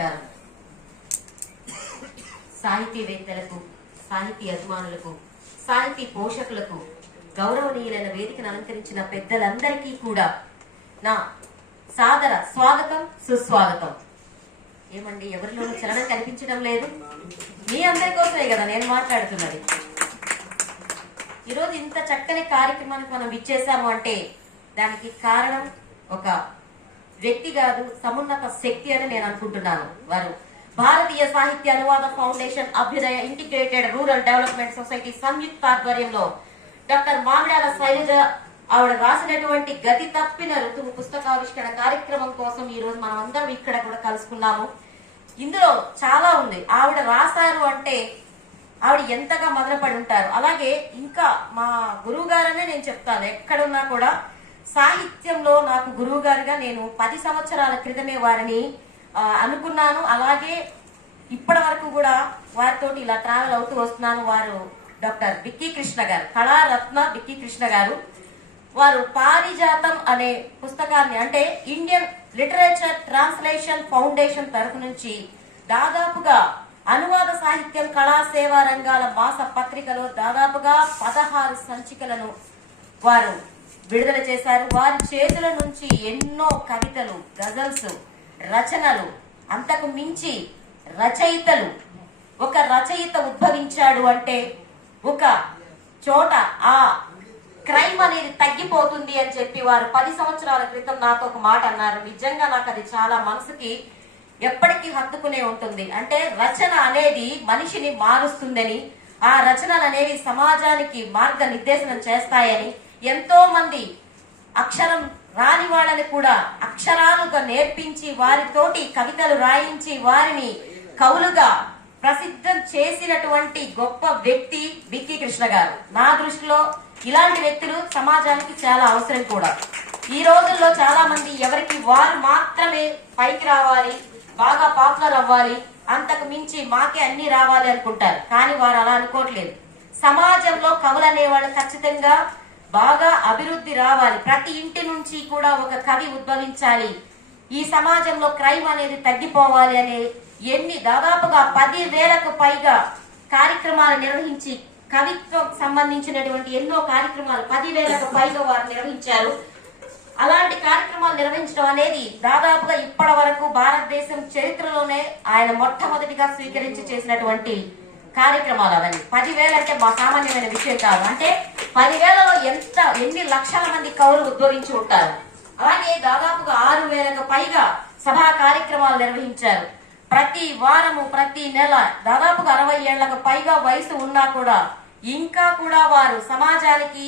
నమస్కారం సాహితీవేత్తలకు సాహితీ అభిమానులకు సాహితీ పోషకులకు గౌరవనీయులైన వేదికను అలంకరించిన పెద్దలందరికీ కూడా నా సాదర స్వాగతం సుస్వాగతం. ఏమండి ఎవరిలోనూ చలనం కనిపించడం లేదు? మీ అందరి కోసమే కదా నేను మాట్లాడుతున్నది. ఈరోజు ఇంత చక్కని కార్యక్రమానికి మనం ఇచ్చేసాము అంటే దానికి కారణం ఒక వ్యక్తి కాదు సమున్నత శక్తి అని నేను అనుకుంటున్నాను వారు. భారతీయ సాహిత్య అనువాద ఫౌండేషన్ అభ్యుదయ ఇంటిగ్రేటెడ్ రూరల్ డెవలప్మెంట్ సొసైటీ సంయుక్త ఆధ్వర్యంలో డాక్టర్ మామిడాల శైలజ ఆవిడ రాసినటువంటి గతి తప్పిన ఋతువు పుస్తకావిష్కరణ కార్యక్రమం కోసం ఈ రోజు మనం అందరం ఇక్కడ కూడా కలుసుకున్నాము. ఇందులో చాలా ఉంది. ఆవిడ రాశారు అంటే ఆవిడ ఎంతగా మొదలుపడి ఉంటారు. అలాగే ఇంకా మా గురువు గారనే నేను చెప్తాను. ఎక్కడున్నా కూడా సాహిత్యంలో నాకు గురువు గారుగా నేను పది సంవత్సరాల క్రితమే వారిని అనుకున్నాను. అలాగే ఇప్పటి వరకు కూడా వారితో ఇలా ట్రావెల్ అవుతూ వస్తున్నాను వారు డాక్టర్ బిక్కీ కృష్ణ గారు కళారత్న బిక్కీ కృష్ణ గారు. వారు పారిజాతం అనే పుస్తకాన్ని అంటే ఇండియన్ లిటరేచర్ ట్రాన్స్లేషన్ ఫౌండేషన్ తరఫు నుంచి దాదాపుగా అనువాద సాహిత్యం కళా సేవా రంగాల మాస పత్రికలో దాదాపుగా పదహారు సంచికలను వారు విడుదల చేశారు. వారి చేతుల నుంచి ఎన్నో కవితలు గజల్స్ రచనలు అంతకు మించి రచయితలు. ఒక రచయిత ఉద్భవించాడు అంటే ఒక చోట ఆ క్రైమ్ అనేది తగ్గిపోతుంది అని చెప్పి వారు పది సంవత్సరాల క్రితం నాతో ఒక మాట అన్నారు. నిజంగా నాకు అది చాలా మనసుకి ఎప్పటికీ హత్తుకునే ఉంటుంది. అంటే రచన అనేది మనిషిని మారుస్తుందని ఆ రచనలు అనేవి సమాజానికి మార్గ నిర్దేశనం చేస్తాయని ఎంతో మంది అక్షరం రాని వాళ్ళని కూడా అక్షరాలుగా నేర్పించి వారితోటి కవితలు రాయించి వారిని కవులుగా ప్రసిద్ధం చేసినటువంటి గొప్ప వ్యక్తి విక్కీ కృష్ణ గారు. నా దృష్టిలో ఇలాంటి వ్యక్తులు సమాజానికి చాలా అవసరం కూడా. ఈ రోజుల్లో చాలా మంది ఎవరికి వారు మాత్రమే పైకి రావాలి బాగా పాపులర్ అవ్వాలి అంతకు మించి మాకే అన్ని రావాలి అనుకుంటారు. కానీ వారు అలా అనుకోవట్లేదు. సమాజంలో కవులు అనేవాళ్ళు ఖచ్చితంగా బాగా అభివృద్ధి రావాలి. ప్రతి ఇంటి నుంచి కూడా ఒక కవి ఉద్భవించాలి. ఈ సమాజంలో క్రైమ్ అనేది తగ్గిపోవాలి అనే ఎన్ని దాదాపుగా పది వేలకు పైగా కార్యక్రమాలు నిర్వహించి కవిత్వం సంబంధించినటువంటి ఎన్నో కార్యక్రమాలు పది వేలకు పైగా వారు నిర్వహించారు. అలాంటి కార్యక్రమాలు నిర్వహించడం అనేది దాదాపుగా ఇప్పటి వరకు భారతదేశం చరిత్రలోనే ఆయన మొట్టమొదటిగా స్వీకరించి చేసినటువంటి కార్యక్రమాలు అవన్నీ. పదివేలు అంటే మా సామాన్యమైన విషయం కాదు. అంటే పదివేలలో ఎంత ఎన్ని లక్షల మంది కవులు ఉద్భవించి ఉంటారు? అలాగే దాదాపుగా ఆరు వేలకు పైగా సభా కార్యక్రమాలు నిర్వహించారు. ప్రతి వారము ప్రతి నెల దాదాపుగా అరవై ఏళ్ళకు పైగా వయసు ఉన్నా కూడా ఇంకా కూడా వారు సమాజానికి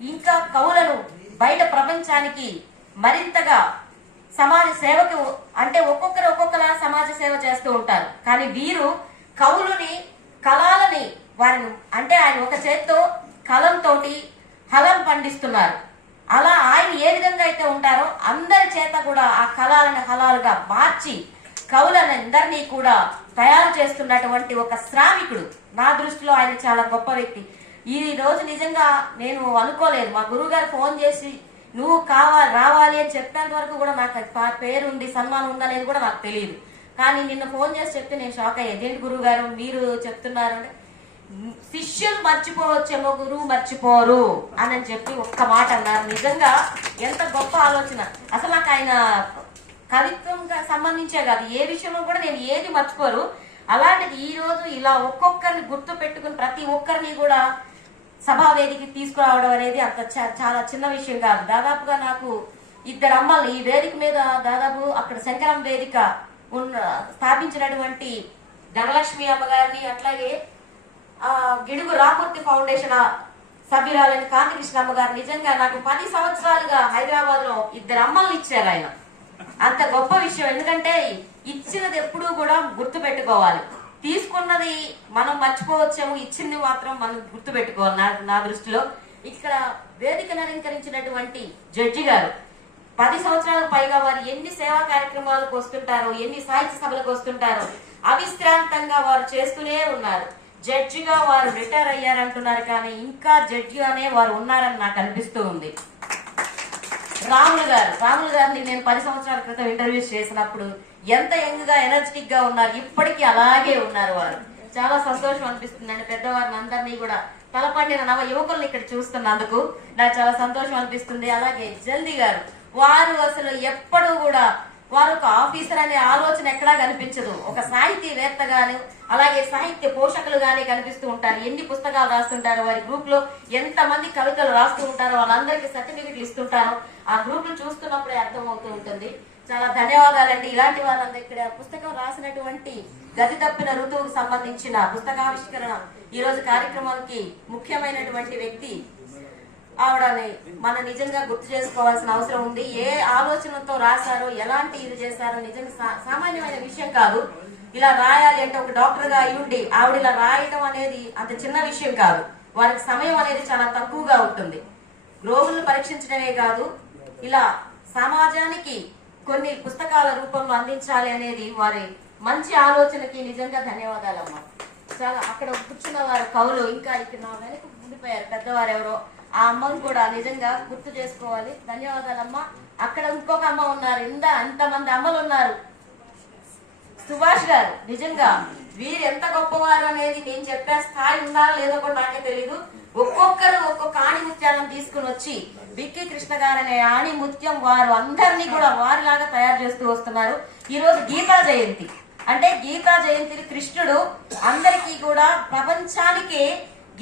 ఇంకా కవులను బయట ప్రపంచానికి మరింతగా సమాజ సేవకు అంటే ఒక్కొక్కరు ఒక్కొక్కలా సమాజ సేవ చేస్తూ ఉంటారు. కానీ వీరు కవులుని కళాలని వారిని అంటే ఆయన ఒక చేత్తో కలంతోటి హలం పండిస్తున్నారు. అలా ఆయన ఏ విధంగా అయితే ఉంటారో అందరి చేత కూడా ఆ కళాలను హలాలుగా మార్చి కవులందరినీ కూడా తయారు చేస్తున్నటువంటి ఒక శ్రామికుడు. నా దృష్టిలో ఆయన చాలా గొప్ప వ్యక్తి. ఈ రోజు నిజంగా నేను అనుకోలేదు. మా గురువుగారు ఫోన్ చేసి నువ్వు కావాలి రావాలి అని చెప్పేంత వరకు కూడా నాకు పేరు ఉంది సన్మానం ఉందనేది కూడా నాకు తెలియదు కానీ నిన్న ఫోన్ చేసి చెప్తే నేను షాక్ అయ్యేది ఏంటి గురువు గారు మీరు చెప్తున్నారు అంటే శిష్యులు మర్చిపోవచ్చేమో గురువు మర్చిపోరు అని చెప్పి ఒక్క మాట అన్నారు. నిజంగా ఎంత గొప్ప ఆలోచన. అసలు నాకు ఆయన కవిత్వం సంబంధించే కాదు. ఏ విషయంలో కూడా నేను ఏది మర్చిపోరు. అలాంటిది ఈ రోజు ఇలా ఒక్కొక్కరిని గుర్తు పెట్టుకుని ప్రతి ఒక్కరిని కూడా సభా వేదికకి తీసుకురావడం అనేది అంత చాలా చిన్న విషయం కాదు. దాదాపుగా నాకు ఇద్దరు అమ్మలు ఈ వేదిక మీద దాదాపు అక్కడ శంకరం వేదిక ఉన్న స్థాపించినటువంటి ధనలక్ష్మి అమ్మగారిని అట్లాగే గిడుగు రామూర్తి ఫౌండేషన్ సభ్యురాలైన కాంతికృష్ణమ్మ గారు నిజంగా నాకు పది సంవత్సరాలుగా హైదరాబాద్లో ఇద్దరు అమ్మల్ని ఇచ్చారు ఆయన. అంత గొప్ప విషయం. ఎందుకంటే ఇచ్చినది ఎప్పుడూ కూడా గుర్తు పెట్టుకోవాలి తీసుకున్నది మనం మర్చిపోవచ్చేమో ఇచ్చింది మాత్రం మనం గుర్తు పెట్టుకోవాలి నా నా దృష్టిలో. ఇక్కడ వేదికను అలంకరించినటువంటి జడ్జి గారు పది సంవత్సరాలకు పైగా వారు ఎన్ని సేవా కార్యక్రమాలకు వస్తుంటారో ఎన్ని సాహిత్య సభలకు వస్తుంటారో అవిశ్రాంతంగా వారు చేస్తూనే ఉన్నారు. జడ్జిగా వారు రిటైర్ అయ్యారంటున్నారు కానీ ఇంకా జడ్జిగానే వారు ఉన్నారని నాకు అనిపిస్తూ ఉంది. రాములు గారు రాములు గారిని నేను పది సంవత్సరాల క్రితం ఇంటర్వ్యూస్ చేసినప్పుడు ఎంత యంగ్గా ఎనర్జెటిక్గా ఉన్నారు ఇప్పటికీ అలాగే ఉన్నారు వారు. చాలా సంతోషం అనిపిస్తుందండి. పెద్దవారిని అందరినీ కూడా తలపండిన నవ యువకుల్ని ఇక్కడ చూస్తున్నందుకు నాకు చాలా సంతోషం అనిపిస్తుంది. అలాగే జల్దీ గారు వారు అసలు ఎప్పుడూ కూడా వారు ఒక ఆఫీసర్ అనే ఆలోచన ఎక్కడా కనిపించదు. ఒక సాహితీవేత్త గాను అలాగే సాహిత్య పోషకులు గానీ కనిపిస్తూ ఉంటారు. ఎన్ని పుస్తకాలు రాస్తుంటారు వారి గ్రూప్లో ఎంత మంది కవితలు రాస్తూ ఉంటారో వాళ్ళందరికీ సర్టిఫికెట్లు ఇస్తుంటారు. ఆ గ్రూప్ను చూస్తున్నప్పుడే అర్థం అవుతూ ఉంటుంది. చాలా ధన్యవాదాలండి. ఇలాంటి వారందరూ ఇక్కడ పుస్తకం రాసినటువంటి గతి తప్పిన ఋతువుకు సంబంధించిన పుస్తకావిష్కరణ. ఈ రోజు కార్యక్రమానికి ముఖ్యమైనటువంటి వ్యక్తి ఆవిడని మనం నిజంగా గుర్తు చేసుకోవాల్సిన అవసరం ఉంది. ఏ ఆలోచనతో రాశారో ఎలాంటి ఇది చేశారో నిజంగా సా- సామాన్యమైన విషయం కాదు. ఇలా రాయాలి అంటే ఒక డాక్టర్గా అయ్యుండి ఆవిడ ఇలా రాయడం అనేది అంత చిన్న విషయం కాదు. వారికి సమయం అనేది చాలా తక్కువగా ఉంటుంది. రోగులను పరీక్షించడమే కాదు ఇలా సమాజానికి కొన్ని పుస్తకాల రూపంలో అందించాలి అనేది వారి మంచి ఆలోచనకి నిజంగా ధన్యవాదాలమ్మా. చాలా అక్కడ కూర్చున్న వారు కవులు ఇంకా ఇక్కడ వెనక ఉండిపోయారు పెద్దవారు ఎవరో ఆ అమ్మను కూడా నిజంగా గుర్తు చేసుకోవాలి. ధన్యవాదాలమ్మా. అక్కడ ఇంకొక అమ్మ ఉన్నారు. ఇంత అంతమంది అమ్మలు ఉన్నారు. సుభాష్ గారు నిజంగా వీరు ఎంత గొప్పవారు అనేది నేను చెప్పే స్థాయి ఉందా లేదో కూడా నాకే తెలీదు. ఒక్కొక్కరు ఒక్కొక్క ఆణిముత్యాలను తీసుకుని వచ్చి బిక్కి కృష్ణ గారు అనే ఆణిముత్యం వారు అందరినీ కూడా వారిలాగా తయారు చేస్తూ వస్తున్నారు. ఈ రోజు గీతా జయంతి. అంటే గీతా జయంతిని కృష్ణుడు అందరికీ కూడా ప్రపంచానికే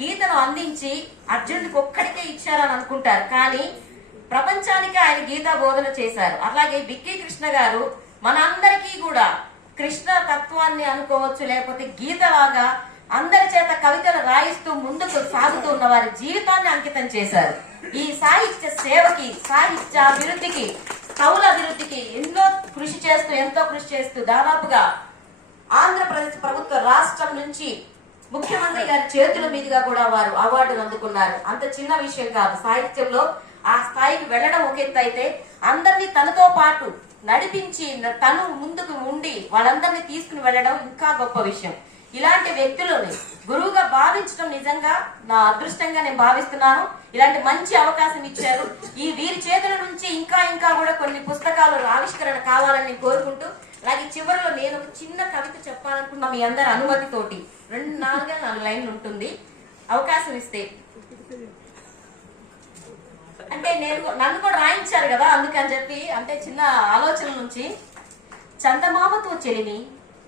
గీతను అందించి అర్జునుడికి ఒక్కడికే ఇచ్చారని అనుకుంటారు. కానీ ప్రపంచానికి ఆయన గీతా బోధన చేశారు. అలాగే బిక్కి కృష్ణ గారు మనందరికీ కూడా కృష్ణ తత్వాన్ని అనుకోవచ్చు లేకపోతే గీతలాగా అందరి చేత కవితలు రాయిస్తూ ముందుకు సాగుతూ ఉన్న వారి జీవితాన్ని అంకితం చేశారు. ఈ సాహిత్య సేవకి సాహిత్య అభివృద్ధికి కవుల అభివృద్ధికి ఎన్నో కృషి చేస్తూ ఎంతో కృషి చేస్తూ దాదాపుగా ఆంధ్రప్రదేశ్ ప్రభుత్వ రాష్ట్రం నుంచి ముఖ్యమంత్రి గారి చేతుల మీదుగా కూడా వారు అవార్డును అందుకున్నారు. అంత చిన్న విషయం కాదు. సాహిత్యంలో ఆ స్థాయికి వెళ్ళడం ఒక ఎత్తు అయితే అందరినీ తనతో పాటు నడిపించి తను ముందుకు ఉండి వాళ్ళందరినీ తీసుకుని వెళ్ళడం ఇంకా గొప్ప విషయం. ఇలాంటి వ్యక్తులని గురువుగా భావించడం నిజంగా నా అదృష్టంగా నేను భావిస్తున్నాను. ఇలాంటి మంచి అవకాశం ఇచ్చారు. ఈ వీరి చేతుల నుంచి ఇంకా ఇంకా కూడా కొన్ని పుస్తకాలు ఆవిష్కరణ కావాలని కోరుకుంటూ అలాగే చివరిలో నేను ఒక చిన్న కవిత చెప్పాలనుకున్న మీ అందరి అనుమతితోటి రెండు నాలుగే నాలుగు లైన్లు ఉంటుంది. అవకాశం ఇస్తే. అంటే నేను నన్ను కూడా రాయించారు కదా అందుకని చెప్పి అంటే చిన్న ఆలోచన నుంచి. చందమామతో చెలిమి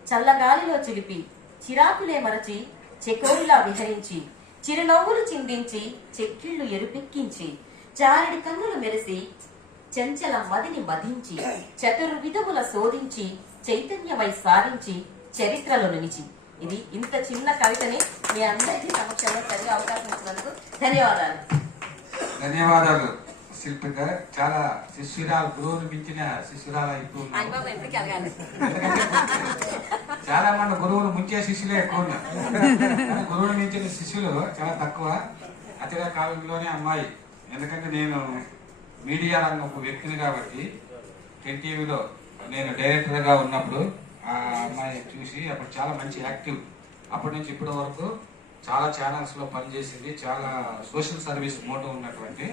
చల్లగాలిలో చిలిపి చిరాకులే మరచి చెకోరిలా విహరించి చిరునవ్వులు చిందించి చెక్కిళ్ళు ఎరుపెక్కించి చారడి కన్నులు మెరిసి చంచల మదిని మదించి చతుర్విధముల శోధించి చైతన్యమై సారించి చరిత్రలో నిలిచి. ఇది ఇంత చిన్న కవితని మీ అందరికీ సమక్షంలో చదివే అవకాశం ఇచ్చినందుకు ధన్యవాదాలు. ధన్యవాదాలు శిల్పిక. చాలా శిష్యురాలు గురువుని మించిన శిష్యురాలు చాలా మంది గురువులు ముంచే శిష్యులే ఎక్కువ ఉన్నారు. కానీ గురువుని మించిన శిష్యులు చాలా తక్కువ. అతిగా కాలంలోనే అమ్మాయి. ఎందుకంటే నేను మీడియా రంగం ఒక వ్యక్తిని కాబట్టి ఎన్టీవీలో నేను డైరెక్టర్గా ఉన్నప్పుడు ఆ అమ్మాయి చూసి అప్పుడు చాలా మంచి యాక్టివ్. అప్పటి నుంచి ఇప్పటి వరకు చాలా ఛానల్స్లో పనిచేసింది చాలా సోషల్ సర్వీస్ మోటో ఉన్నటువంటి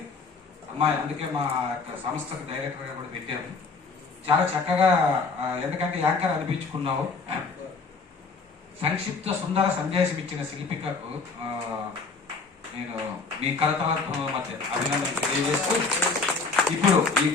అమ్మాయి. అందుకే మా యొక్క సంస్థకు డైరెక్టర్గా కూడా పెట్టాము చాలా చక్కగా ఎందుకంటే యాంకర్ అనిపించుకున్నావు. సంక్షిప్త సుందర సందేశం ఇచ్చిన శిల్పికకు నేను మీ కరతల మధ్య అభినందన తెలియజేస్తూ ఇప్పుడు ఈ